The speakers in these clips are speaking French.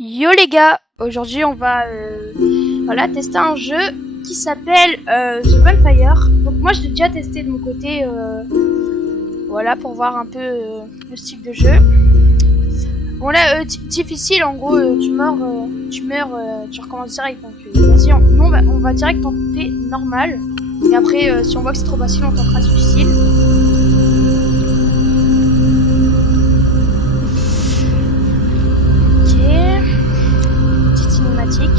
Yo les gars, aujourd'hui on va tester un jeu qui s'appelle The Bonfire. Donc moi je l'ai déjà testé de mon côté, voilà, pour voir un peu le style de jeu. Bon là, difficile en gros, tu meurs, tu recommences direct. Donc vas-y, on va direct tenter normal. Et après, si on voit que c'est trop facile, on tentera difficile. Cinématique.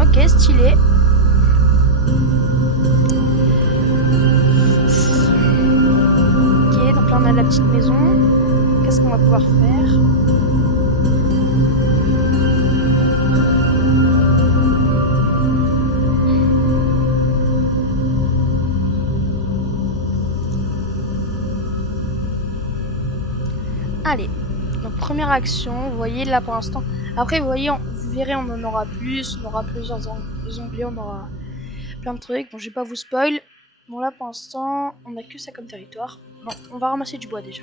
Ok, stylé. Ok, donc là on a la petite maison. Qu'est-ce qu'on va pouvoir faire? Allez, donc première action, vous voyez là pour l'instant. Après vous voyez, vous verrez, on en aura plus, on aura plusieurs onglets, on aura plein de trucs. Bon, je vais pas vous spoil. Bon là pour l'instant, on a que ça comme territoire. Bon, on va ramasser du bois déjà.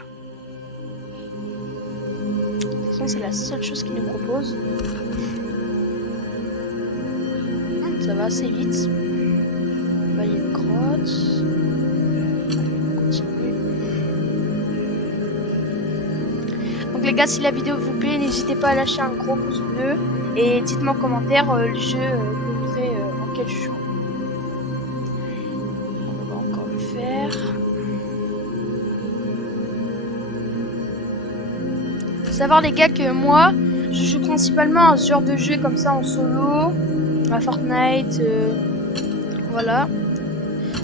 De toute façon, c'est la seule chose qu'il nous propose. Ça va assez vite. Là, il y a une grotte. On continue. Donc les gars, si la vidéo vous plaît, n'hésitez pas à lâcher un gros pouce bleu. Et dites-moi en commentaire le jeu que vous voudrez en quel jeu. On va encore le faire. Faut savoir les gars que moi, je joue principalement à ce genre de jeu comme ça en solo. À Fortnite, voilà.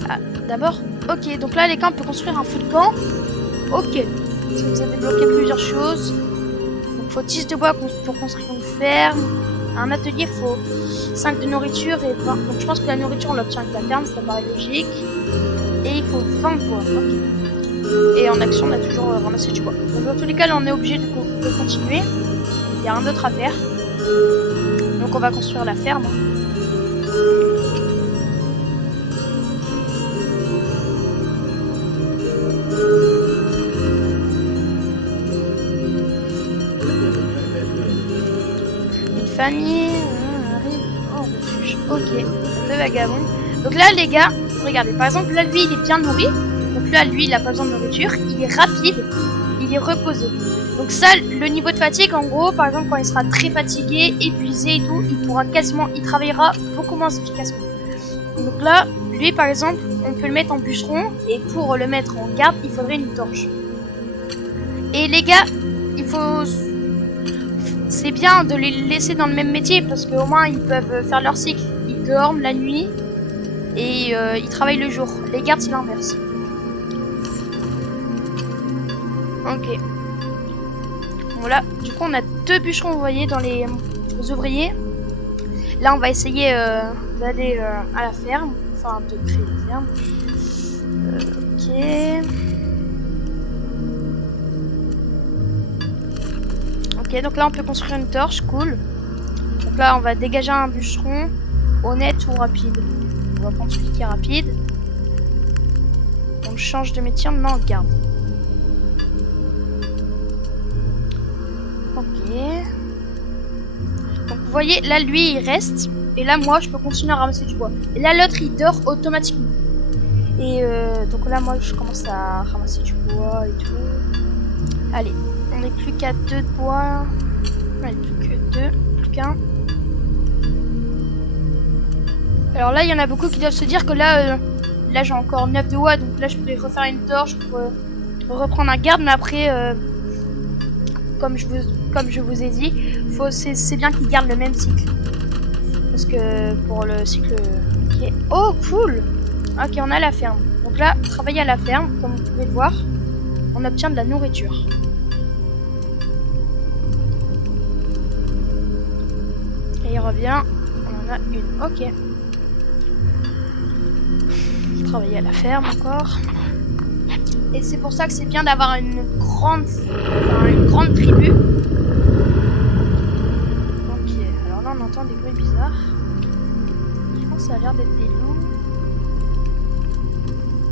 Ah, d'abord, ok, donc là les gars on peut construire un food camp. Ok, ça nous a débloqué plusieurs choses. Donc faut 10 de bois pour construire une ferme. Un atelier, il faut 5 de nourriture et 20. Donc je pense que la nourriture on l'obtient avec la ferme, ça paraît logique. Et il faut 20 bois, ok. Et en action on a toujours ramassé du bois. Donc dans tous les cas là on est obligé de continuer. Il n'y a rien d'autre à faire. Donc on va construire la ferme. Une famille arrive en refuge. Ok, deux vagabonds. Donc là les gars, regardez, par exemple là lui il est bien nourri. Donc là lui il a pas besoin de nourriture. Il est rapide, il est reposé. Donc ça, le niveau de fatigue, en gros, par exemple, quand il sera très fatigué, épuisé et tout, il travaillera beaucoup moins efficacement. Donc là, lui, par exemple, on peut le mettre en bûcheron, et pour le mettre en garde, il faudrait une torche. Et les gars, c'est bien de les laisser dans le même métier, parce qu'au moins, ils peuvent faire leur cycle. Ils dorment la nuit, et ils travaillent le jour. Les gardes, c'est l'inverse. Ok. Voilà, du coup on a deux bûcherons, vous voyez, dans les ouvriers. Là on va essayer d'aller à la ferme, enfin de créer la ferme. Ok, donc là on peut construire une torche, cool. Donc là on va dégager un bûcheron, honnête ou rapide. On va prendre celui qui est rapide. On change de métier, on le met en garde. Ok. Donc vous voyez, là lui il reste. Et là moi je peux continuer à ramasser du bois. Et là l'autre il dort automatiquement. Et donc là moi je commence à ramasser du bois et tout. Allez, on n'est plus qu'à 2 de bois. Allez, plus que 2, plus qu'un. Alors là il y en a beaucoup qui doivent se dire que là j'ai encore 9 de bois. Donc là je pourrais refaire une torche pour reprendre un garde. Mais après comme je vous ai dit, c'est bien qu'ils gardent le même cycle. Parce que pour le cycle... Okay. Oh, cool. Ok, on a la ferme. Donc là, travailler à la ferme, comme vous pouvez le voir, on obtient de la nourriture. bien. On en a une. Ok. Travailler à la ferme encore. Et c'est pour ça que c'est bien d'avoir une grande tribu. Ok, alors là on entend des bruits bizarres. Je pense que ça a l'air d'être des loups.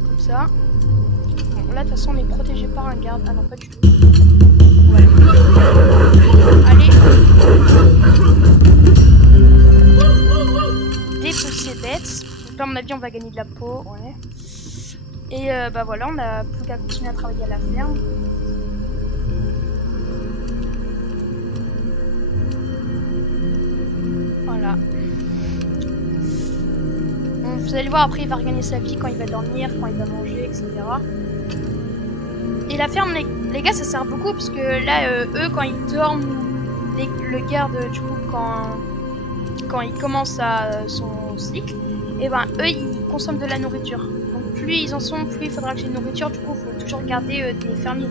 Comme ça. Bon, là de toute façon on est protégé par un garde. Ah non, pas du tout. Ouais. Allez. Dépecer ces bêtes. Donc là à mon avis on va gagner de la peau. Ouais. Et bah voilà, on a plus qu'à continuer à travailler à la ferme. Voilà. Bon, vous allez voir, après il va regagner sa vie quand il va dormir, quand il va manger, etc. Et la ferme, les gars, ça sert beaucoup parce que là, eux, quand ils dorment, le garde, du coup, quand il commence son cycle, et ben eux, ils consomment de la nourriture. Plus ils en sont, plus il faudra que j'ai une nourriture. Du coup, il faut toujours garder des fermiers.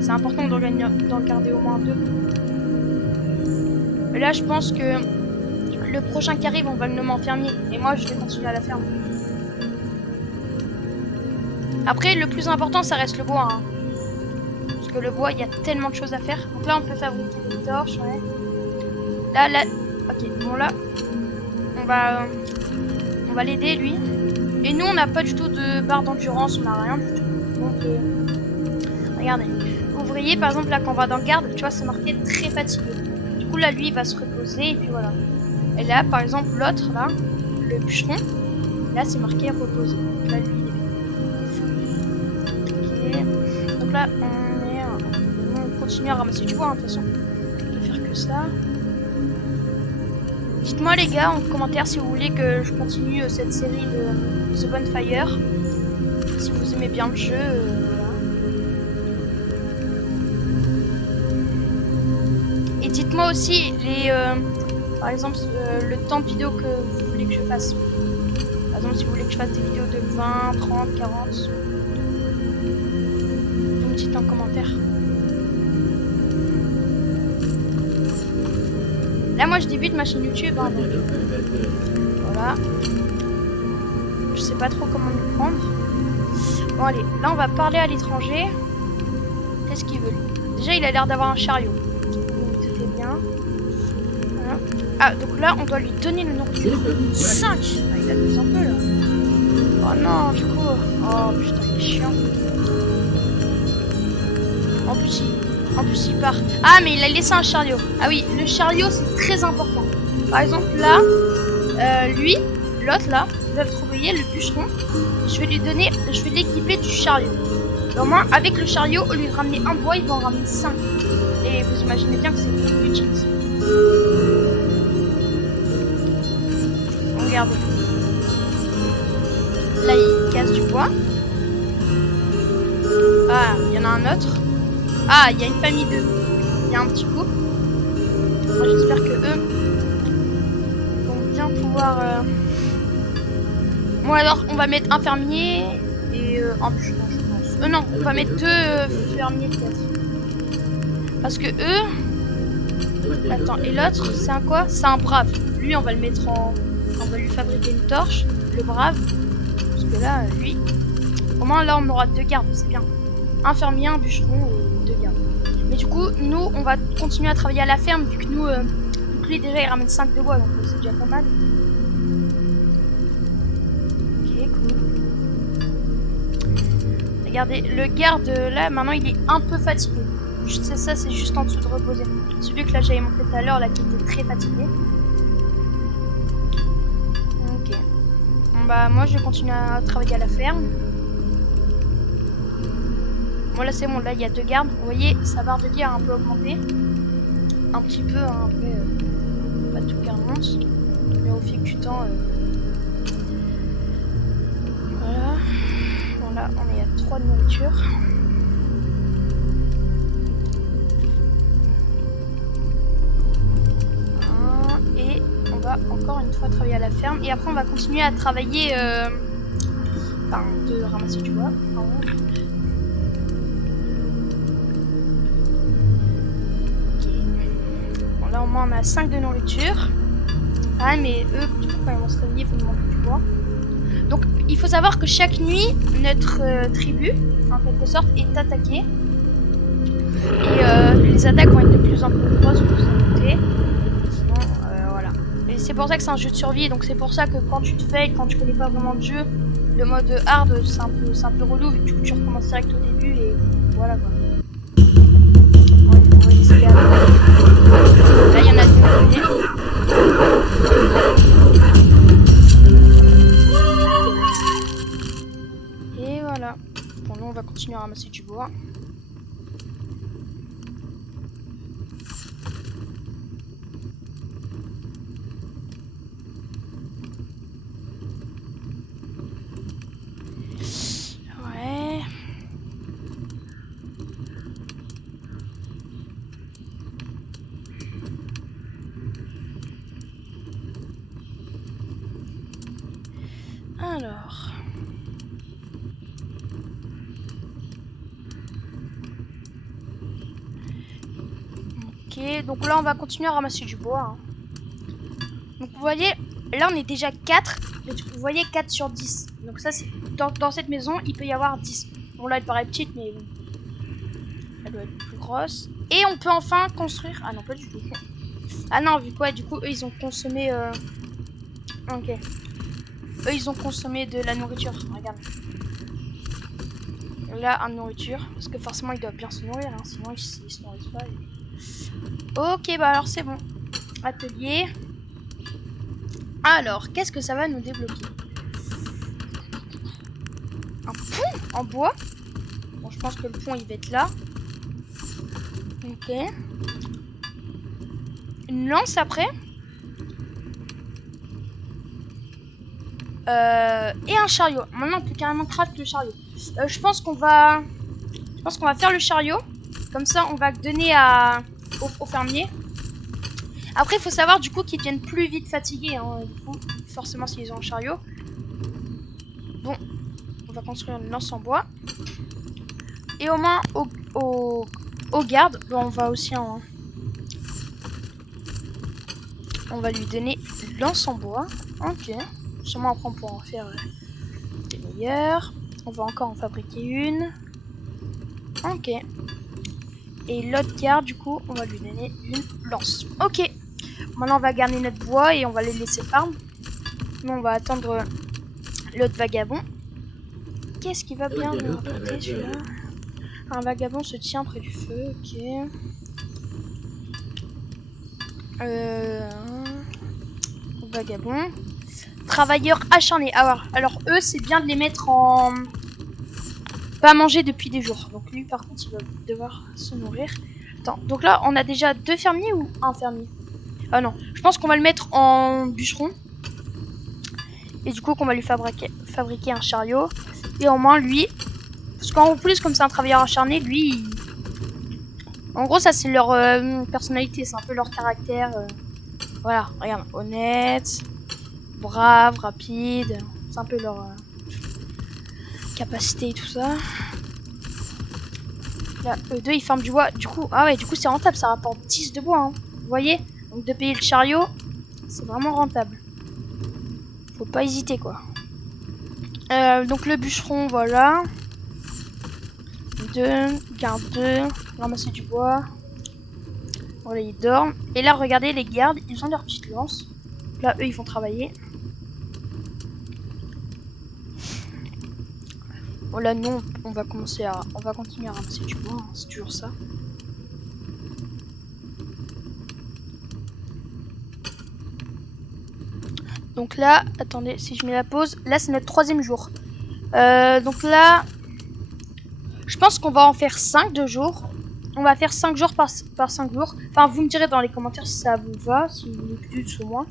C'est important d'en garder au moins 2. Là, je pense que le prochain qui arrive, on va le nommer en fermier. Et moi, je vais continuer à la ferme. Après, le plus important, ça reste le bois. Hein. Parce que le bois, il y a tellement de choses à faire. Donc là, on peut fabriquer des torches. Ouais. Là. Ok, bon là, on va l'aider, lui. Et nous, on n'a pas du tout de barre d'endurance, on n'a rien du tout. Donc, regardez. Ouvrier, par exemple, là, quand on va dans le garde, tu vois, c'est marqué très fatigué. Du coup, là, lui, il va se reposer, et puis voilà. Et là, par exemple, l'autre, là, le bûcheron, là, c'est marqué reposer. Donc là, lui, il est bien. Ok. Donc là, on continue à ramasser du bois, hein, de toute façon. On peut faire que ça. Dites-moi les gars en commentaire si vous voulez que je continue cette série de The Bonfire. Si vous aimez bien le jeu, voilà. Et dites-moi aussi par exemple le temps de vidéo que vous voulez que je fasse. Par exemple si vous voulez que je fasse des vidéos de 20, 30, 40. Vous me dites en commentaire. Là, moi, je débute ma chaîne YouTube. Hein, donc, voilà. Je sais pas trop comment me prendre. Bon, allez. Là, on va parler à l'étranger. Qu'est-ce qu'il veut? Déjà, il a l'air d'avoir un chariot. Tout est bien. Voilà. Ah, donc là, on doit lui donner le nourriture. 5. Ah, il abuse un peu, là. Oh non, du coup. Oh, putain, il est chiant. En plus, il part. Ah, mais il a laissé un chariot. Ah oui, le chariot, c'est très important. Par exemple, là, lui, l'autre, là, l'autre ouvrier, le bûcheron, je vais l'équiper du chariot. Au moins, avec le chariot, au lieu de ramener un bois, il va en ramener 5. Et vous imaginez bien que c'est utile. Regardez. Là, il casse du bois. Ah, il y en a un autre. Ah, il y a une famille d'eux. Il y a un petit couple. Moi, j'espère que eux vont bien pouvoir... Bon, alors, on va mettre un fermier et un bûcheron, je pense. Non, on va mettre 2 fermiers, peut-être. Parce que eux... Attends, et l'autre, c'est un quoi? C'est un brave. Lui, on va le mettre en... On va lui fabriquer une torche. Le brave. Parce que là, lui... Au moins, là, on aura 2 gardes, c'est bien. Un fermier, un bûcheron et 2 gardes. Mais du coup, nous, on va continuer à travailler à la ferme, vu que nous, lui déjà, il ramène 5 de bois, donc c'est déjà pas mal. Ok, cool. Regardez, le garde, là, maintenant, il est un peu fatigué. C'est ça, c'est juste en dessous de reposer. Celui que là, j'avais montré tout à l'heure, là, qui était très fatigué. Ok. Bon, bah, moi, je vais continuer à travailler à la ferme. Bon là c'est bon, là il y a 2 gardes. Vous voyez, sa barre de vie a un peu augmenté. Un petit peu, hein, après pas tout qui remonte. Mais au fil du temps... Voilà. Bon là on est à 3 de nourriture. Et on va encore une fois travailler à la ferme. Et après on va continuer à travailler... Enfin, de ramasser du bois. Pardon. Là au moins on a 5 de nourriture. rien, mais eux, du coup, quand ils vont se réveiller, il faut demander du bois. Donc, il faut savoir que chaque nuit, notre tribu, en quelque sorte, est attaquée. Et les attaques vont être de plus en plus grosses, vous en doutez. Sinon, voilà. Et c'est pour ça que c'est un jeu de survie. Donc, c'est pour ça que quand tu te fails, quand tu connais pas vraiment le jeu, le mode hard, c'est un peu relou. Du coup, tu recommences direct au début et voilà quoi. On va essayer. Là, il y en a deux. Et voilà. Bon, nous, on va continuer à ramasser du bois. Ouais. Alors. Ok, donc là on va continuer à ramasser du bois. Hein. Donc vous voyez, là on est déjà 4. Vous voyez 4 sur 10. Donc ça c'est dans cette maison il peut y avoir 10. Bon là elle paraît petite mais bon. Elle doit être plus grosse. Et on peut enfin construire... Ah non pas du tout. Ah non vu quoi du coup eux ils ont consommé... Ok. Eux ils ont consommé de la nourriture. Regarde. Là une nourriture. Parce que forcément ils doivent bien se nourrir. Hein, sinon ils se nourrissent pas. Ok bah alors c'est bon. Atelier. Alors qu'est-ce que ça va nous débloquer? Un pont en bois. Bon je pense que le pont il va être là. Ok. Une lance après. Et un chariot. Maintenant on peut carrément craft le chariot. Je pense qu'on va faire le chariot. Comme ça on va donner aux fermiers. Après il faut savoir du coup qu'ils deviennent plus vite fatigués. Hein, du coup, forcément s'ils ont un chariot. Bon, on va construire une lance en bois. Et au moins aux gardes, bon, on va aussi on va lui donner une lance en bois. Ok. Sûrement après on pourra en faire des meilleures. On va encore en fabriquer une. Ok. Et l'autre garde, du coup, on va lui donner une lance. Ok. Maintenant, on va garder notre bois et on va les laisser farm. Nous, on va attendre l'autre vagabond. Qu'est-ce qui va bien nous rapporter celui-là? Un vagabond se tient près du feu. Ok. Vagabond. Travailleurs acharnés. Alors eux, c'est bien de les mettre en... Pas manger depuis des jours. Donc lui, par contre, il va devoir se nourrir. Attends, donc là, on a déjà 2 fermiers ou un fermier? Ah non, je pense qu'on va le mettre en bûcheron. Et du coup, qu'on va lui fabriquer un chariot. Et au moins, lui... Parce qu'en plus, comme c'est un travailleur acharné, lui... En gros, ça, c'est leur personnalité. C'est un peu leur caractère. Voilà, regarde. Honnête, brave, rapide. C'est un peu leur... capacité et tout ça. Là, eux deux ils forment du bois. Du coup, ah ouais, du coup c'est rentable, ça rapporte 10 de bois. Hein. Vous voyez? Donc de payer le chariot, c'est vraiment rentable. Faut pas hésiter quoi. Donc le bûcheron, voilà. 2, garde 2, ramasser du bois. Voilà, ils dorment. Et là, regardez, les gardes, ils ont leur petite lance. Là, eux, ils vont travailler. Voilà, nous on va continuer à ramasser du bois, hein, c'est toujours ça. Donc là, attendez, si je mets la pause, là c'est notre 3e jour. Donc là, je pense qu'on va en faire 5 de jours. On va faire 5 jours par 5 jours. Enfin, vous me direz dans les commentaires si ça vous va, si vous voulez plus ou moins.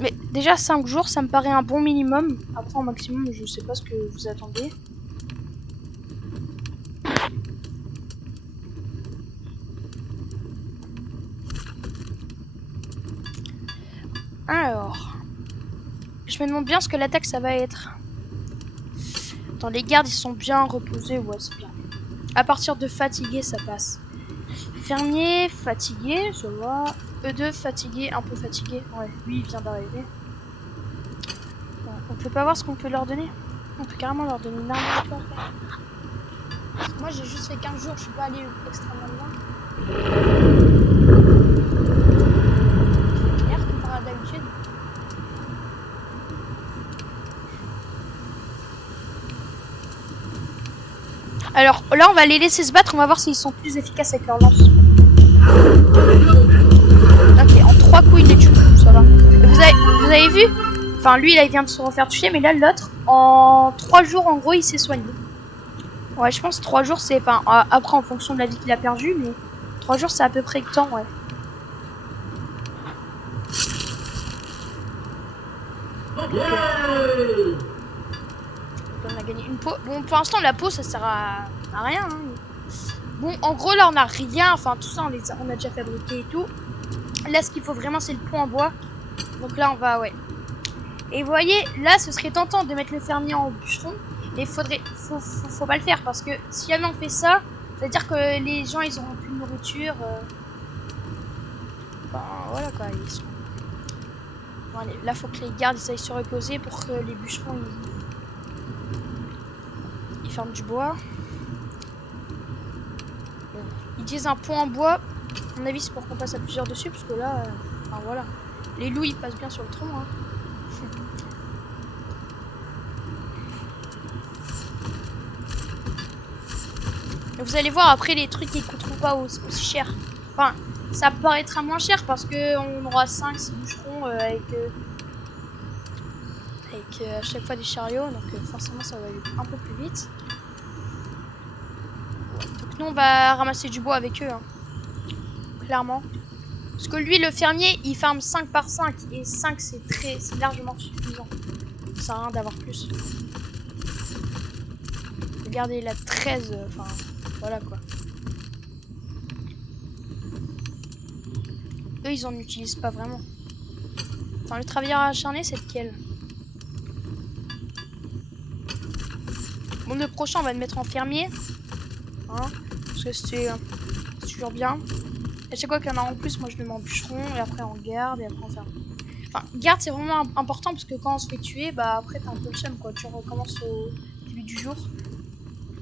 Mais déjà 5 jours, ça me paraît un bon minimum. Après, en maximum, je sais pas ce que vous attendez. Alors, je me demande bien ce que l'attaque ça va être. Attends, les gardes ils sont bien reposés, ouais c'est bien. À partir de fatigués ça passe. fermier, fatigué, je vois. E2, fatigué, un peu fatigué. Ouais, lui, il vient d'arriver. Bon, on peut pas voir ce qu'on peut leur donner. On peut carrément leur donner une arme. Moi, j'ai juste fait 15 jours, je suis pas allé extrêmement loin. C'est clair comparé à d'habitude. Alors là, on va les laisser se battre. On va voir s'ils sont plus efficaces avec leur lance. Ok, en 3 coups, il les tue. Ça va. Vous avez vu? Enfin, lui, là, il vient de se refaire toucher. Mais là, l'autre, en 3 jours, en gros, il s'est soigné. Ouais, je pense 3 jours, c'est... Enfin, après, en fonction de la vie qu'il a perdu. Mais 3 jours, c'est à peu près le temps, ouais. On a gagné une peau. Bon, pour l'instant, la peau, ça sert à rien. Hein. Bon, en gros, là, on a rien. Enfin, tout ça, on a déjà fabriqué et tout. Là, ce qu'il faut vraiment, c'est le pont en bois. Donc là, on va, ouais. Et vous voyez, là, ce serait tentant de mettre le fermier en bûcheron. Mais faut pas le faire. Parce que si jamais on fait ça, ça veut dire que les gens, ils auront plus de nourriture. Enfin, voilà, quoi. Ils sont... Bon, allez, là, faut que les gardes, ils aillent se reposer pour que les bûcherons, ils ferment du bois. Bon. Ils disent un pont en bois. À mon avis, c'est pour qu'on passe à plusieurs dessus. Parce que là, enfin, voilà. Les loups, ils passent bien sur le tronc. Hein. Et vous allez voir, après, les trucs, ils coûteront pas aussi cher. Enfin, ça paraîtra moins cher parce qu'on aura 5-6 bûcherons avec à chaque fois des chariots. Donc forcément, ça va aller un peu plus vite. Donc nous, on va ramasser du bois avec eux. Hein. Clairement. Parce que lui, le fermier, il farme 5 par 5. Et 5, c'est largement suffisant. Ça sert à rien d'avoir plus. Regardez, il a 13. Enfin, voilà quoi. Eux, ils en utilisent pas vraiment. Enfin, le travailleur acharné, c'est lequel? Bon, le prochain, on va le mettre en fermier. Hein, parce que c'est toujours bien. À chaque fois qu'il y en a en plus, moi je le mets en bûcheron, et après en garde, et après en ferme. Enfin, garde, c'est vraiment important, parce que quand on se fait tuer, bah après t'as un peu le seum, quoi. Tu recommences au début du jour.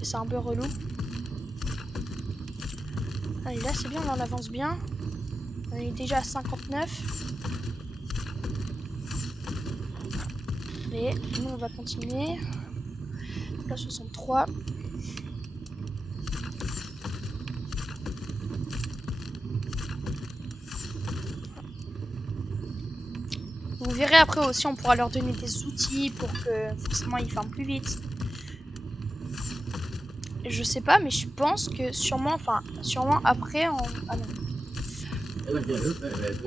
Et c'est un peu relou. Allez, là c'est bien, on en avance bien. On est déjà à 59. Et nous on va continuer. Là 63. Vous verrez après aussi, on pourra leur donner des outils pour que forcément ils farment plus vite. Je sais pas, mais je pense que sûrement après on... Ah non.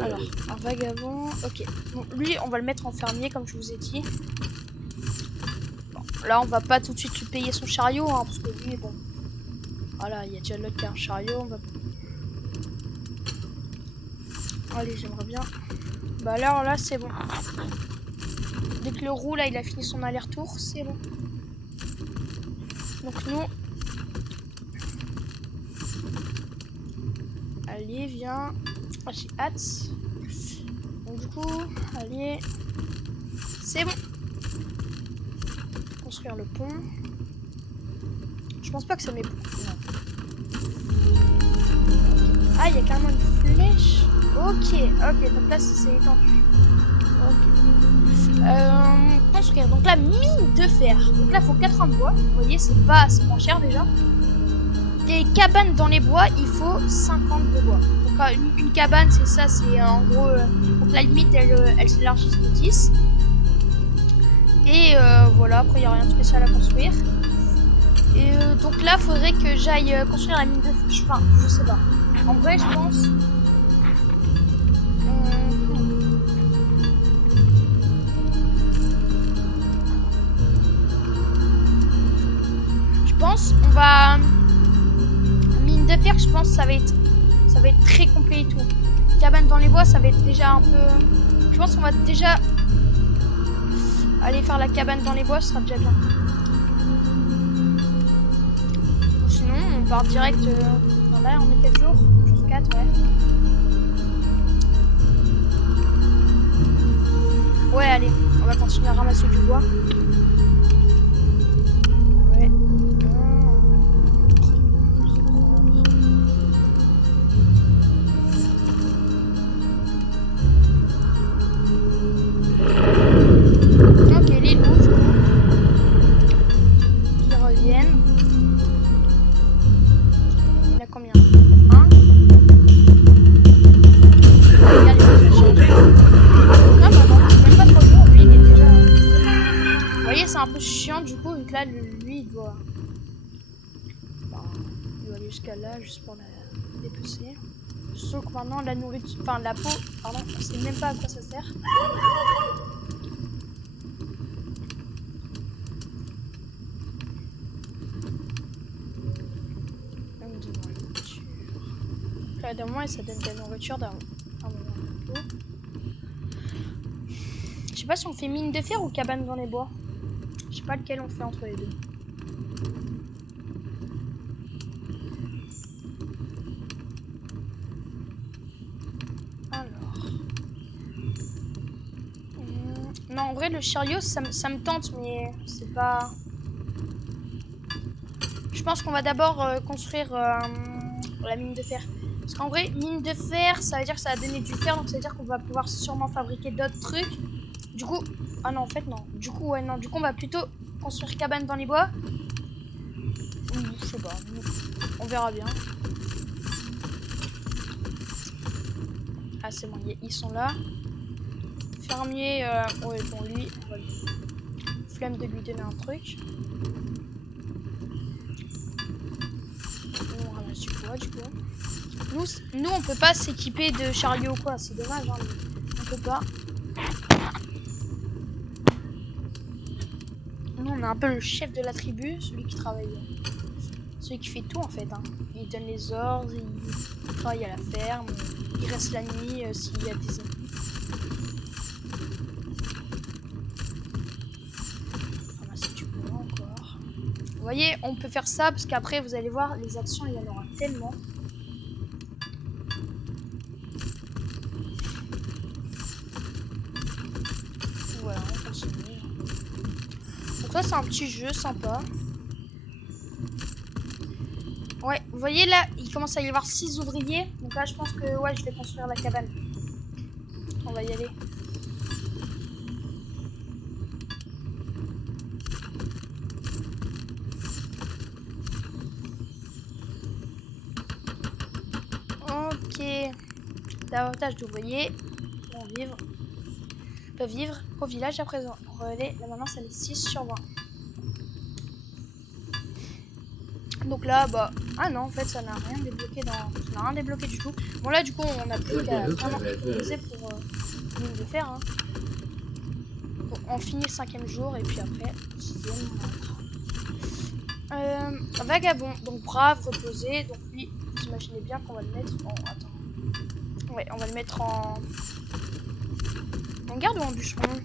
Alors, un vagabond, ok. Bon, lui, on va le mettre en fermier, comme je vous ai dit. Bon, là, on va pas tout de suite lui payer son chariot, hein, parce que lui, bon... Voilà, il y a déjà l'autre qui a un chariot, on va... Allez, j'aimerais bien... Bah alors là, c'est bon. Dès que le roux, là, il a fini son aller-retour, c'est bon. Donc nous... Allez, viens. Ah, j'ai hâte. Donc du coup, allez. C'est bon. Construire le pont. Je pense pas que ça met beaucoup. Non. Ah, il y a carrément une flèche. Ok, donc là c'est étendu. Ok. Construire. Donc là, mine de fer. Donc là, il faut 4 ans de bois. Vous voyez, c'est pas assez moins cher déjà. Et cabane dans les bois, il faut 50 de bois. Donc une cabane, c'est ça, c'est en gros... donc la limite, elle s'élargit de 10. Et voilà, après, il n'y a rien de spécial à construire. Et donc là, il faudrait que j'aille construire la mine de fer. Enfin, je sais pas. En vrai, je pense... Je pense, on va... Mine de fer, je pense que ça va être très complet et tout. Cabane dans les bois, ça va être déjà un peu... Je pense qu'on va déjà aller faire la cabane dans les bois, ce sera déjà bien. Sinon, on part direct... Là, on est 4 jours. Jour 4. 4, ouais. Ouais, allez, on va continuer à ramasser du bois. Ouais. Ok, les loups, du coup, qui reviennent. Il y en a combien? Un. Regarde, il va changer. Ah bah non, c'est même pas 3 jours, lui il est déjà... Vous voyez, c'est un peu chiant du coup, vu que là, lui il doit... Enfin, il doit aller jusqu'à là, juste pour la dépecer. Sauf que maintenant, la nourriture... Enfin, la peau, pardon, on sait même pas à quoi ça sert. Là, d'un moment, ça donne de la nourriture d'un moment de la peau. Je sais pas si on fait mine de fer ou cabane dans les bois. Je sais pas lequel on fait entre les deux. Alors. Non, en vrai, le chariot, ça me tente, mais c'est pas... Je pense qu'on va d'abord construire la mine de fer. Parce qu'en vrai, mine de fer, ça veut dire que ça va donner du fer, donc ça veut dire qu'on va pouvoir sûrement fabriquer d'autres trucs. Du coup... Ah non, en fait, non. Du coup, ouais, non. Du coup, on va plutôt construire cabane dans les bois. Je sais pas. On verra bien. Ah, c'est bon, ils sont là. Fermier, ouais, bon, lui, on va lui... Flemme de lui donner un truc. On ramasse du bois, du coup. Nous, on peut pas s'équiper de chariot, quoi. C'est dommage, hein. On peut pas. Nous, on est un peu le chef de la tribu, celui qui travaille. Celui qui fait tout, en fait. Hein. Il donne les ordres, il travaille à la ferme, il reste la nuit s'il y a des ennemis. Ramasser du bois encore. Vous voyez, on peut faire ça parce qu'après, vous allez voir, les actions, il y en aura tellement. Voilà, on continue. Donc ça, c'est un petit jeu sympa. Ouais, vous voyez là, il commence à y avoir 6 ouvriers. Donc là, je pense que ouais, je vais construire la cabane. On va y aller. Ok. Davantage d'ouvriers vont vivre. Peuvent vivre au village à présent. Relais, là maintenant, ça met 6 sur 20. Donc là, bah... Ah non, en fait, ça n'a rien débloqué dans... Ça n'a rien débloqué du tout. Bon là, du coup, on a plus qu'à vraiment optimiser pour mine de fer. Hein. Donc, on finit le 5e jour et puis après, 6e, on rentre. Vagabond, donc brave, reposé. Donc lui, vous imaginez bien qu'on va le mettre en... Attends. Ouais, on va le mettre en... En garde ou en bûcheron?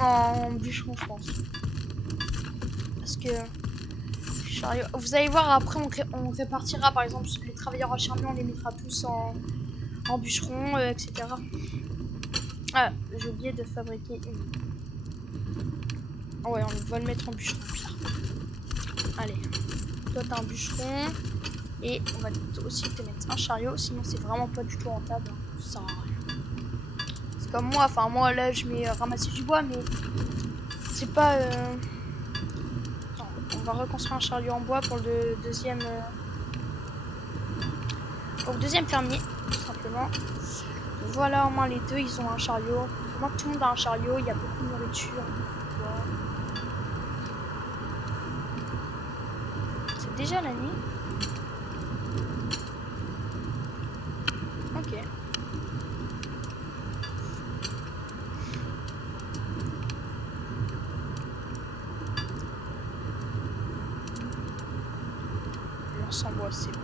En bûcheron, je pense. Parce que... Chariot. Vous allez voir, après on répartira par exemple les travailleurs acharnés, on les mettra tous en bûcheron, etc. Ah, j'ai oublié de fabriquer une. Oh ouais, on va le mettre en bûcheron, pire. Allez, toi t'as un bûcheron. Et on va aussi te mettre un chariot, sinon c'est vraiment pas du tout rentable. Hein. Ça sert à rien. C'est comme moi, enfin moi là je mets ramasser du bois, mais c'est pas... On va reconstruire un chariot en bois pour le deuxième... Pour le deuxième fermier, tout simplement. Voilà, au moins les deux, ils ont un chariot. Moi, tout le monde a un chariot, il y a beaucoup de nourriture. C'est déjà la nuit. Ok. Lance en bois, c'est bon.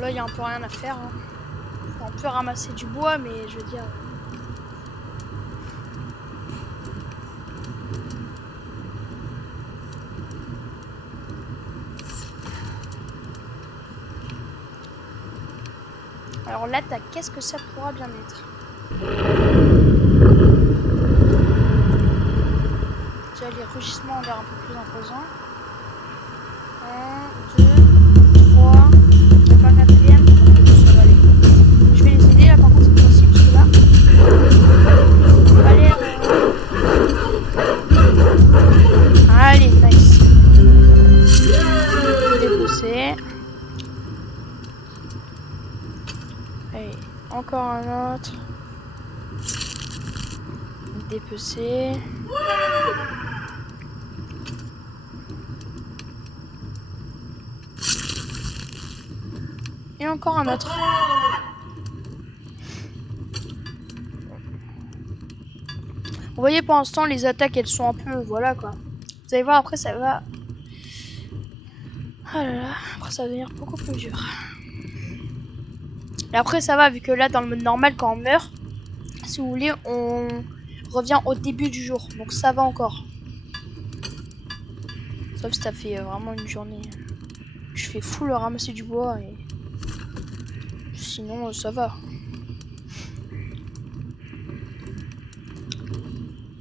Là, il y a un peu rien à faire. Hein. Enfin, on peut ramasser du bois, mais je veux dire... Alors l'attaque, qu'est-ce que ça pourra bien être? Déjà, les rugissements ont l'air un peu plus imposants. 1, 2, 3. Il n'y a pas un quatrième. Ok, ça va aller. Je vais les aider là par contre cette fois-ci, parce que là... ça a pas l'air... Allez, nice. Dépoussé. Allez, encore un autre. Dépecé. Et encore un autre. Vous voyez pour l'instant les attaques elles sont un peu voilà quoi. Vous allez voir après ça va. Ah là là, après ça va devenir beaucoup plus dur. Et après ça va vu que là dans le mode normal quand on meurt, si vous voulez on revient au début du jour. Donc ça va encore. Sauf si ça fait vraiment une journée. Je fais full ramasser du bois et sinon ça va.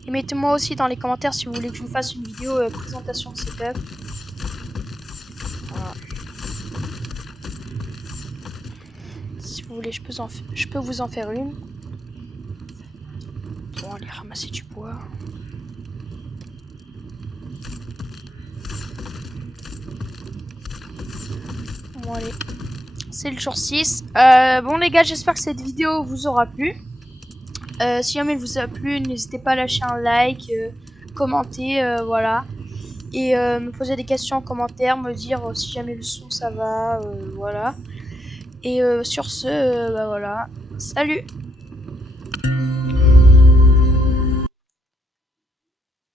Et mettez-moi aussi dans les commentaires si vous voulez que je vous fasse une vidéo présentation de setup. Voilà. Si vous voulez, je peux vous en faire une. Bon, allez ramasser du bois. Bon, allez. C'est le jour 6. Bon, les gars, j'espère que cette vidéo vous aura plu. Si jamais elle vous a plu, n'hésitez pas à lâcher un like, commenter, voilà. Et me poser des questions en commentaire, me dire si jamais le son ça va, voilà. Et sur ce, bah voilà. Salut!